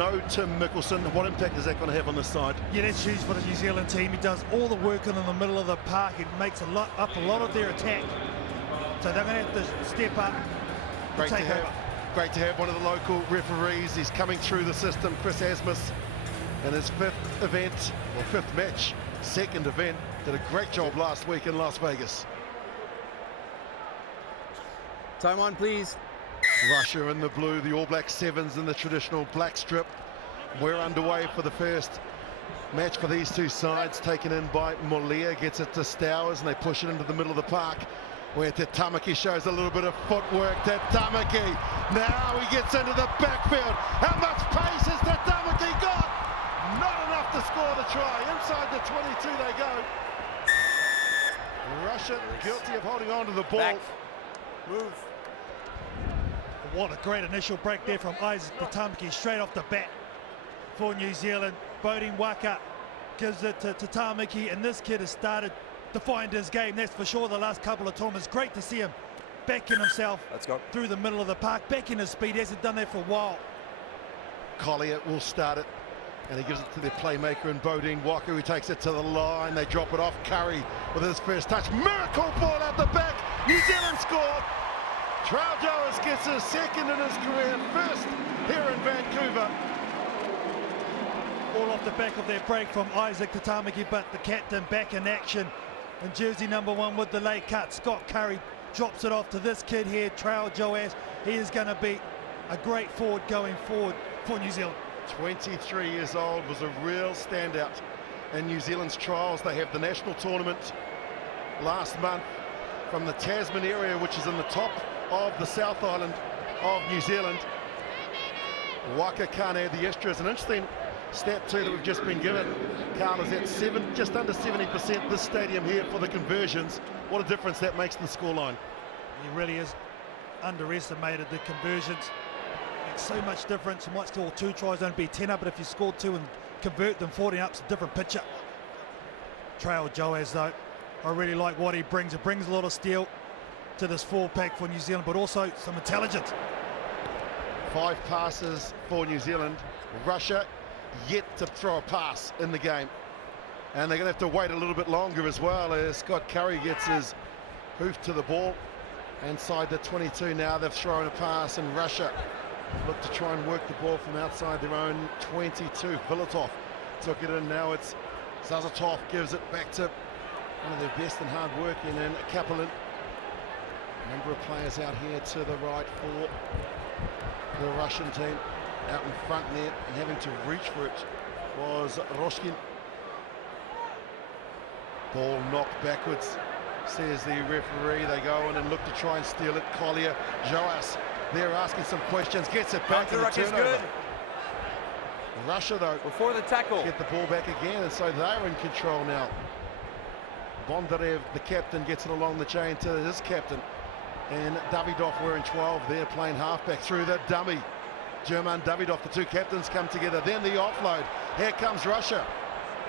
No Tim Mickelson. What impact is that going to have on this side? Yeah, that's huge for the New Zealand team. He does all the work in the middle of the park. It makes up a lot of their attack. So they're going to have to step up and take over. Great to have one of the local referees. He's coming through the system, Chris Asmus, in his fifth event, or fifth match, second event. Did a great job last week in Las Vegas. Time on, please. Russia in the blue, the All Black Sevens in the traditional black strip. We're underway for the first match for these two sides, taken in by Molia, gets it to Stowers, and they push it into the middle of the park, where Te Tamaki shows a little bit of footwork. Te Tamaki, now he gets into the backfield. How much pace has Te Tamaki got? Not enough to score the try. Inside the 22 they go. Russia guilty of holding on to the ball. Back. Move. What a great initial break there from Isaac Te Tamaki straight off the bat for New Zealand. Bodine Waka gives it to Te Tamaki, and this kid has started to find his game, that's for sure, the last couple of tournaments. Great to see him backing himself through the middle of the park, back in his speed. He hasn't done that for a while. Collier will start it, and he gives it to their playmaker in Bodine Waka, who takes it to the line. They drop it off. Curry with his first touch. Miracle ball out the back. New Zealand scored. Trau Joas gets his second in his career, first here in Vancouver. All off the back of that break from Isaac Te Tamaki, but the captain back in action in jersey number 1 with the late cut. Scott Curry drops it off to this kid here, Trau Joas. He is going to be a great forward going forward for New Zealand. 23 years old, was a real standout in New Zealand's trials. They have the national tournament last month from the Tasman area, which is in the top of the South Island of New Zealand. Waka Kane, the Estras, an interesting stat too that we've just been given. Carl is at just under 70% this stadium here for the conversions. What a difference that makes in the scoreline. He really is underestimated the conversions. Makes so much difference. You might score 2 tries, don't be 10 up, but if you score 2 and convert them 14 up's a different picture. Trau Joas though, I really like what he brings. It brings a lot of steel to this 4-pack for New Zealand, but also some intelligence. 5 passes for New Zealand. Russia yet to throw a pass in the game, and they're going to have to wait a little bit longer as well, as Scott Curry gets his hoof to the ball. Inside the 22 now, they've thrown a pass, and Russia look to try and work the ball from outside their own 22. Villatov took it in. Now it's Zazatov gives it back to one of their best and hard working, and Kapelin. A number of players out here to the right for the Russian team. Out in front there and having to reach for it was Roshkin. Ball knocked backwards, says the referee. They go in and look to try and steal it. Collier, Joas, they're asking some questions, gets it back to the turnover. Good. Russia though, before the tackle, get the ball back again, and so they're in control now. Bondarev, the captain, gets it along the chain to his captain, and Davidov wearing 12 there, playing halfback through the dummy. German Davidov, the two captains come together. Then the offload. Here comes Russia.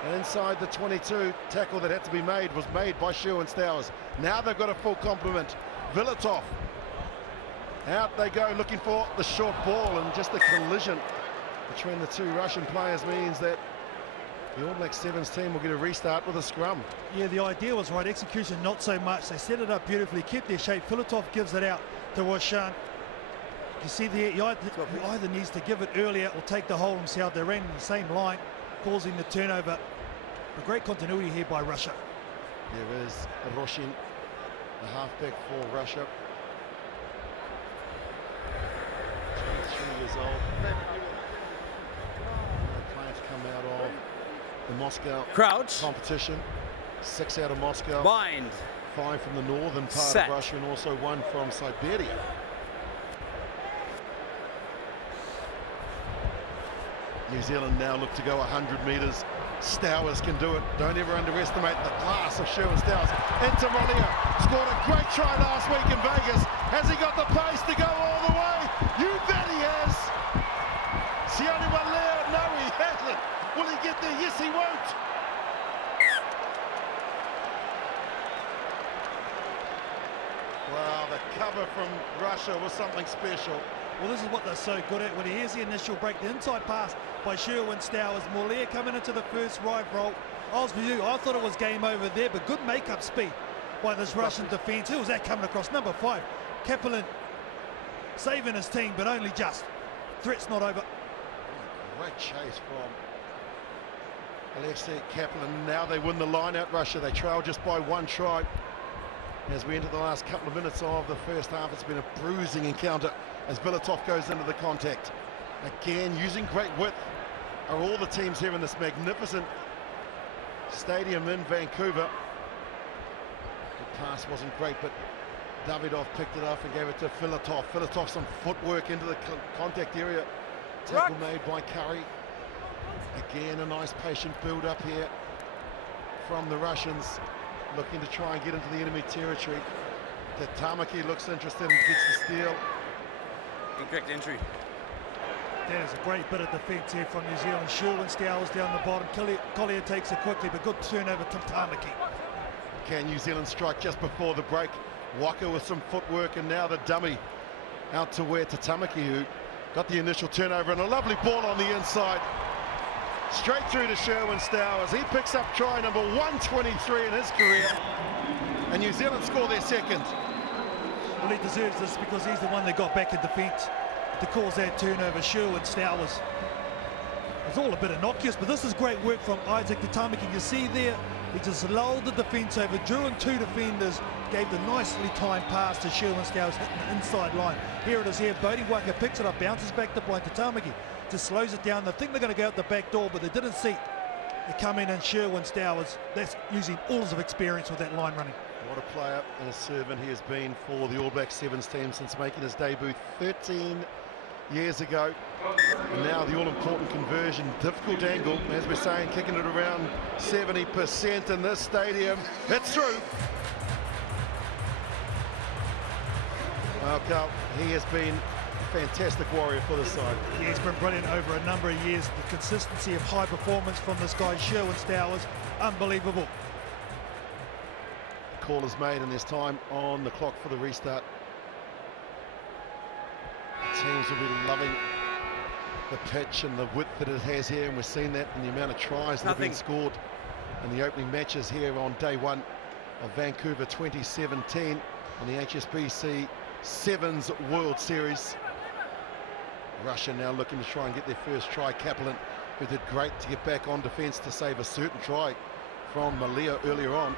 And inside the 22, tackle that had to be made was made by Shu and Stowers. Now they've got a full complement. Villatov. Out they go looking for the short ball, and just the collision between the two Russian players means that the All Black Sevens team will get a restart with a scrum. Yeah, the idea was right. Execution, not so much. They set it up beautifully, kept their shape. Villatov gives it out to Roshan. You see there, he either needs to give it earlier or take the hole himself. They ran in the same line, causing the turnover. A great continuity here by Russia. There is Roshin, the halfback for Russia. 23 years old. The players come out of the Moscow competition. 6 out of Moscow. Bind. 5 from the northern part of Russia, and also 1 from Siberia. New Zealand now look to go 100 metres. Stowers can do it. Don't ever underestimate the class of Sherwin Stowers. Into Molia. Scored a great try last week in Vegas. Has he got the pace to go all the way? You bet he has. Sione Malea, no he hasn't. Will he get there? Yes he won't. Wow, the cover from Russia was something special. Well, this is what they're so good at. When he hears the initial break, the inside pass by Sherwin Stowers, Molia coming into the first right roll. I was with you, I thought it was game over there, but good make-up speed by this Russian defence. Who was that coming across? Number 5, Kaplan, saving his team, but only just. Threat's not over. Great chase from Alexei Kaplan. Now they win the line-out, Russia. They trail just by 1 try. As we enter the last couple of minutes of the first half, it's been a bruising encounter as Bilatov goes into the contact. Again, using great width are all the teams here in this magnificent stadium in Vancouver. The pass wasn't great, but Davidov picked it up and gave it to Filatov. Filatov some footwork into the contact area. Tackle made by Curry. Again, a nice patient build up here from the Russians, looking to try and get into the enemy territory. The Tamaki looks interested and gets the steal. Incorrect entry. That is a great bit of defence here from New Zealand. Sherwin Stowers down the bottom. Collier takes it quickly, but good turnover to Tamaki. Can New Zealand strike just before the break? Waka with some footwork, and now the dummy out to where Tamaki, who got the initial turnover, and a lovely ball on the inside. Straight through to Sherwin Stowers. He picks up try number 123 in his career, and New Zealand score their second. Well, he deserves this because he's the one that got back in defence to cause that turnover. Sherwin Stowers. It's all a bit innocuous, but this is great work from Isaac Tamaki. You see there, he just lulled the defence over, drew in 2 defenders, gave the nicely timed pass to Sherwin Stowers, hitting the inside line. Here it is here, Bodie Waka picks it up, bounces back the blind to Tamaki, just slows it down. They think they're going to go out the back door, but they didn't see it come in, and Sherwin Stowers, that's using all his experience with that line running. What a player and a servant he has been for the All Black Sevens team since making his debut 13 years ago. And now the all-important conversion, difficult angle, as we're saying, kicking it around 70% in this stadium. It's through. Well, Carl, he has been a fantastic warrior for this side. Yeah, he's been brilliant over a number of years. The consistency of high performance from this guy, Sherwin Stowers, unbelievable. Call is made, and there's time on the clock for the restart. Teams will be loving the pitch and the width that it has here, and we've seen that in the amount of tries that have been scored in the opening matches here on day 1 of Vancouver 2017 on the HSBC Sevens World Series. Russia now looking to try and get their first try. Kaplan, who did great to get back on defence to save a certain try from Malia earlier on.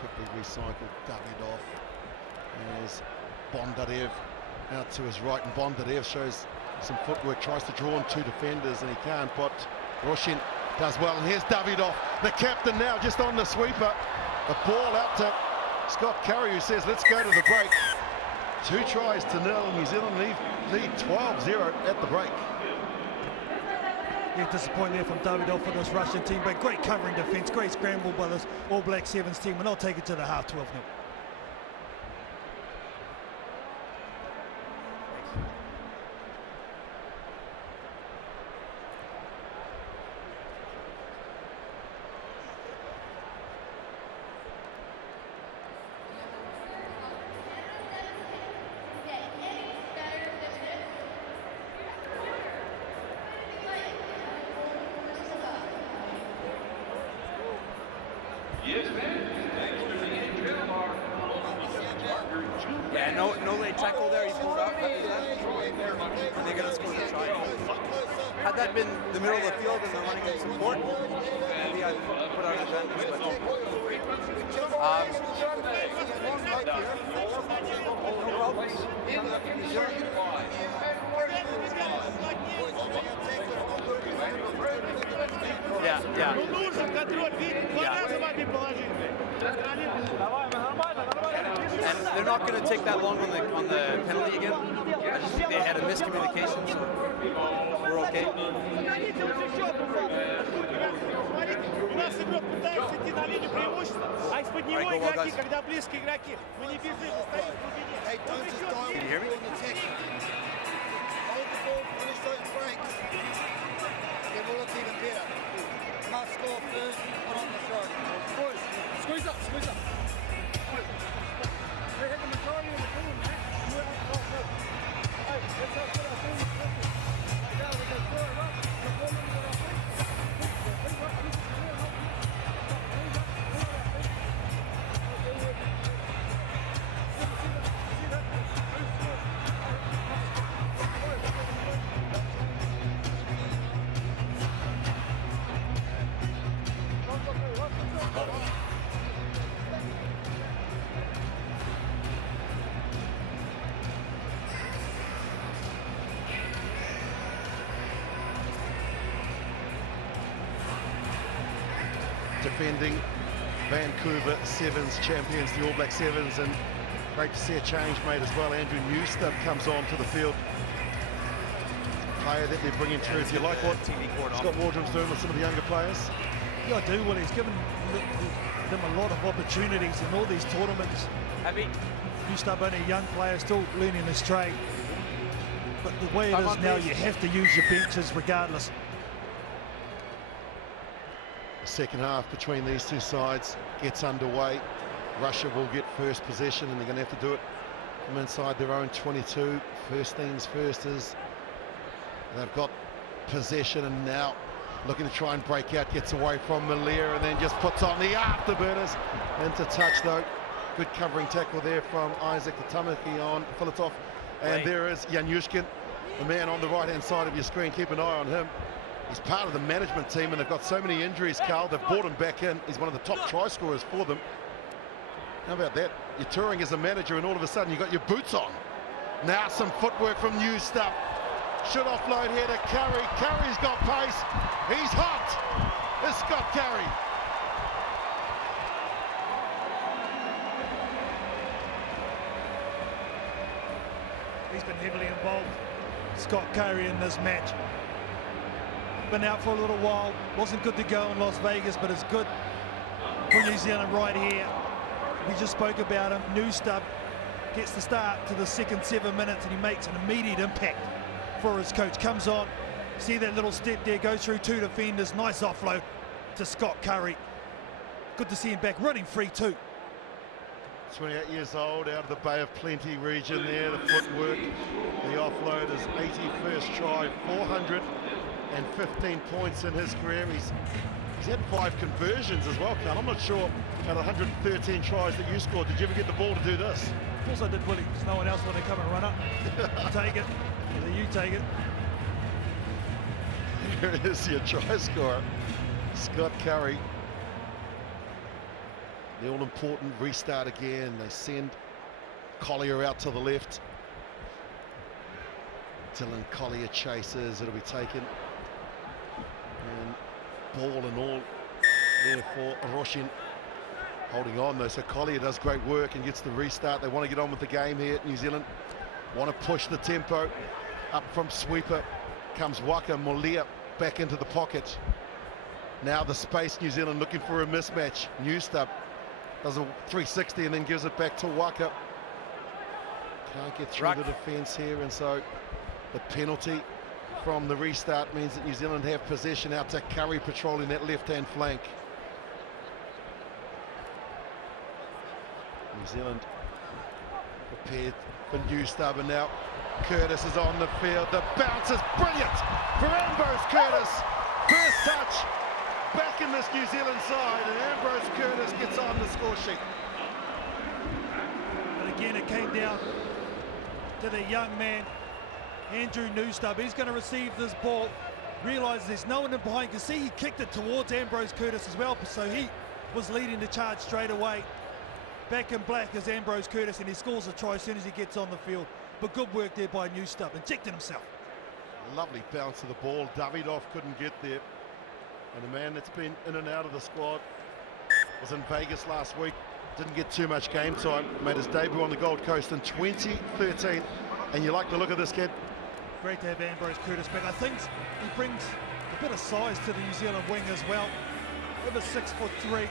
Quickly recycled Davidov as Bondarev out to his right, and Bondarev shows some footwork, tries to draw on 2 defenders, and he can't, but Roshin does well. And here's Davidov, the captain now, just on the sweeper. The ball out to Scott Curry, who says, let's go to the break. 2 tries to 0. New Zealand lead 12-0 at the break. Yeah, disappointing there from Davidov for this Russian team, but great covering defence, great scramble by this All Black Sevens team, and they'll take it to the half, 12-0. Yeah, no late tackle there. He pulled up. And they're gonna score the try. Had that been the middle of the field and they're running in support, maybe I'd put out an advantage. Yeah. And they're not going to take that long on the penalty again. I just think they had a miscommunication, so we're okay. Can you hear me? Hold the ball, finish those breaks. Then we'll look even better. Must score first, put on the throw. Squeeze up. They had the majority of the team, man. defending Vancouver Sevens champions, the All Black Sevens, and great to see a change made as well. Andrew Newstub comes on to the field. Player that they're bringing through. Do you like what Scott Waldrom's doing with some of the younger players? Yeah, I do. Well, he's given them a lot of opportunities in all these tournaments. Newstub, only a young player, still learning his trade. But the way it is now, you have to use your benches regardless. The second half between these two sides gets underway. Russia will get first possession, and they're going to have to do it from inside their own 22. First things first is they've got possession, and now looking to try and break out, gets away from Malia, and then just puts on the afterburners into touch though. Good covering tackle there from Isaac Tamaki on Filatov. And there is Janushkin, the man on the right-hand side of your screen. Keep an eye on him. He's part of the management team, and they've got so many injuries, Carl. They've brought him back in. He's one of the top try scorers for them. How about that? You're touring as a manager, and all of a sudden you've got your boots on. Now some footwork from Newstub. Should offload here to Curry. Curry's got pace. He's hot. It's Scott Curry. He's been heavily involved, Scott Curry, in this match. Been out for a little while. Wasn't good to go in Las Vegas, but it's good for New Zealand right here. We just spoke about him. Newstub gets the start to the second 7 minutes, and he makes an immediate impact for his coach. Comes on, see that little step there, goes through two defenders, nice offload to Scott Curry. Good to see him back running free too. 28 years old, out of the Bay of Plenty region there. The footwork, the offload is 81st try, 415 points in his career. He's had 5 conversions as well, Carl. I'm not sure out of 113 tries that you scored, did you ever get the ball to do this? Of course I did, Willie, because no one else wanted to come and run up. Take it, either you take it. Here is your try scorer, Scott Curry. The all-important restart again. They send Collier out to the left. Dylan Collier chases. It'll be taken. And ball and all there for Roshin. Holding on though, so Collier does great work and gets the restart. They want to get on with the game here at New Zealand. Want to push the tempo. Up from sweeper comes Waka Molia back into the pocket. Now the space, New Zealand looking for a mismatch. Newstub does a 360 and then gives it back to Waka. Can't get through the defence here, and so the penalty from the restart means that New Zealand have possession out to Curry patrolling that left-hand flank. New Zealand prepared for Newstub, and now Curtis is on the field. The bounce is brilliant for Ambrose Curtis. First touch back in this New Zealand side, and Ambrose Curtis gets on the score sheet. But again, it came down to the young man, Andrew Newstub. He's going to receive this ball, realises there's no one in behind. You can see he kicked it towards Ambrose Curtis as well, so he was leading the charge straight away. Back in black is Ambrose Curtis, and he scores a try as soon as he gets on the field. But good work there by Newstub, injecting himself. Lovely bounce of the ball. Davidov couldn't get there. And the man that's been in and out of the squad was in Vegas last week. Didn't get too much game time. Made his debut on the Gold Coast in 2013. And you like the look of this kid? Great to have Ambrose Curtis back. I think he brings a bit of size to the New Zealand wing as well. Over 6'3",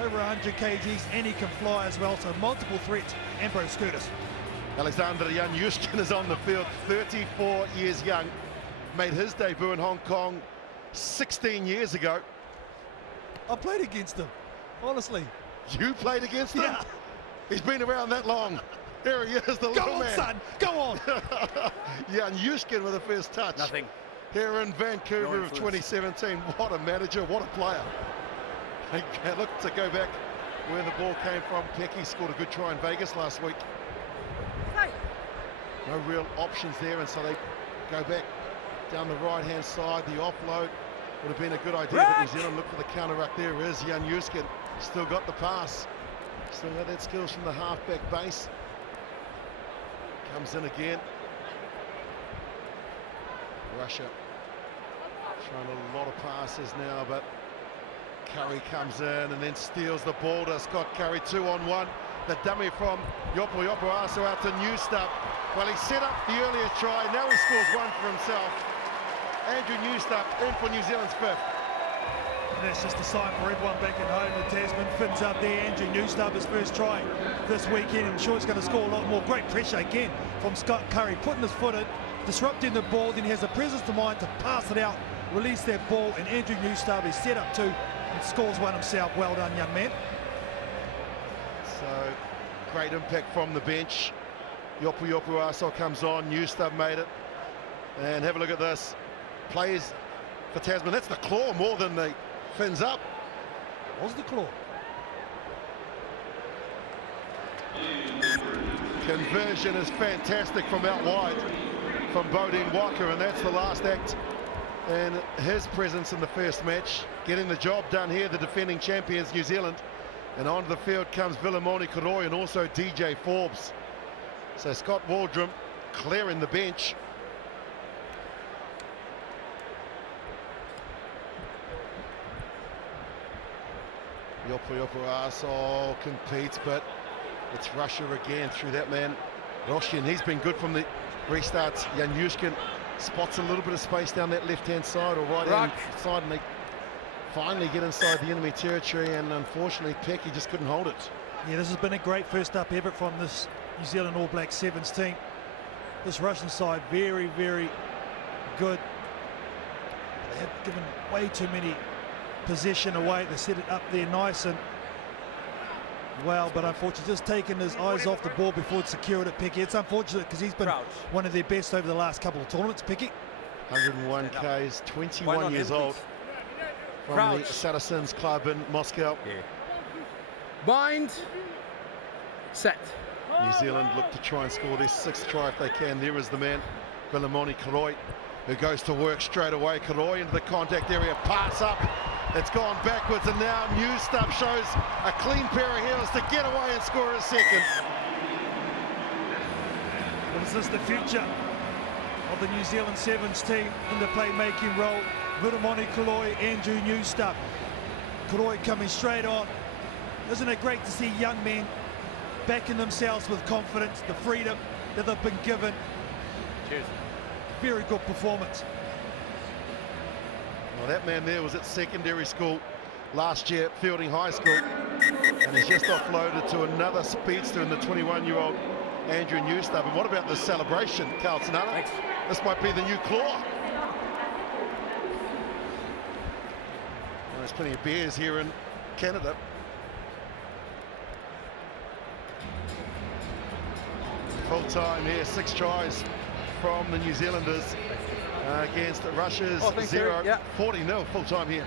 over 100 kgs, and he can fly as well. So multiple threats, Ambrose Curtis. Alexander Janushkin is on the field, 34 years young. Made his debut in Hong Kong 16 years ago. I played against him, honestly. You played against him? Yeah. He's been around that long. There he is, the little man. Go on, son, go on. Janushkin with the first touch. Nothing. Here in Vancouver of 2017. What a manager, what a player. They look to go back where the ball came from. Pecky scored a good try in Vegas last week. No real options there, and so they go back down the right-hand side. The offload would have been a good idea, but New Zealand look for the counter-up. There is Janushkin. Still got the pass. Still got that skills from the half-back base. Comes in again. Russia trying a lot of passes now, but Curry comes in and then steals the ball to Scott Curry, 2-on-1. The dummy from Yopo Aso out to Newstup. Well, he set up the earlier try, now he scores one for himself. Andrew Newstup in for New Zealand's 5th. And that's just a sign for everyone back at home. The Tasman fins up there. Andrew Newstup, his first try this weekend. I'm sure he's going to score a lot more. Great pressure again from Scott Curry, putting his foot in, disrupting the ball, then he has the presence of mind to pass it out, release that ball, and Andrew Newstup is set up 2 and scores one himself. Well done, young man. So, great impact from the bench. Yopo Aso comes on, Newstup made it. And have a look at this. Plays for Tasman. That's the claw more than the fins up. Was the claw? Conversion is fantastic from out wide from Bodine Walker, and that's the last act and his presence in the first match, getting the job done here, the defending champions New Zealand. And onto the field comes Vilimoni Koroi and also DJ Forbes. So Scott Waldrum clearing the bench. Yopo Aso competes, but it's Russia again through that man Roshin. He's been good from the restarts. Janushkin spots a little bit of space down that left-hand side or right-hand side, and they finally get inside the enemy territory, and unfortunately Pecky just couldn't hold it. Yeah, this has been a great first up effort from this New Zealand All Black Sevens team. This Russian side very, very good. They have given way too many possession away. They set it up there nice and well, but unfortunately just taking his eyes off the ball before it secured it, Pecky. It's unfortunate because he's been one of their best over the last couple of tournaments, Pecky. 101 Ks, 21 years old from the Saracens club in Moscow. Yeah. Bind, set. New Zealand look to try and score their 6th try if they can. There is the man, Vilimoni Koroi, who goes to work straight away. Koroi into the contact area, pass up. It's gone backwards, and now Newstup shows a clean pair of heels to get away and score a 2nd. Well, is this the future of the New Zealand Sevens team in the playmaking role? Vilimoni Koroi, Andrew Newstup. Koroi coming straight on. Isn't it great to see young men backing themselves with confidence, the freedom that they've been given? Cheers. Very good performance. Well, that man there was at secondary school last year, Fielding High School, and he's just offloaded to another speedster in the 21-year-old Andrew Newstup. And what about this celebration, Carlton? Thanks. This might be the new claw. Well, there's plenty of beers here in Canada. Full time here, 6 tries from the New Zealanders against Russia's 0. 40-0 full time here.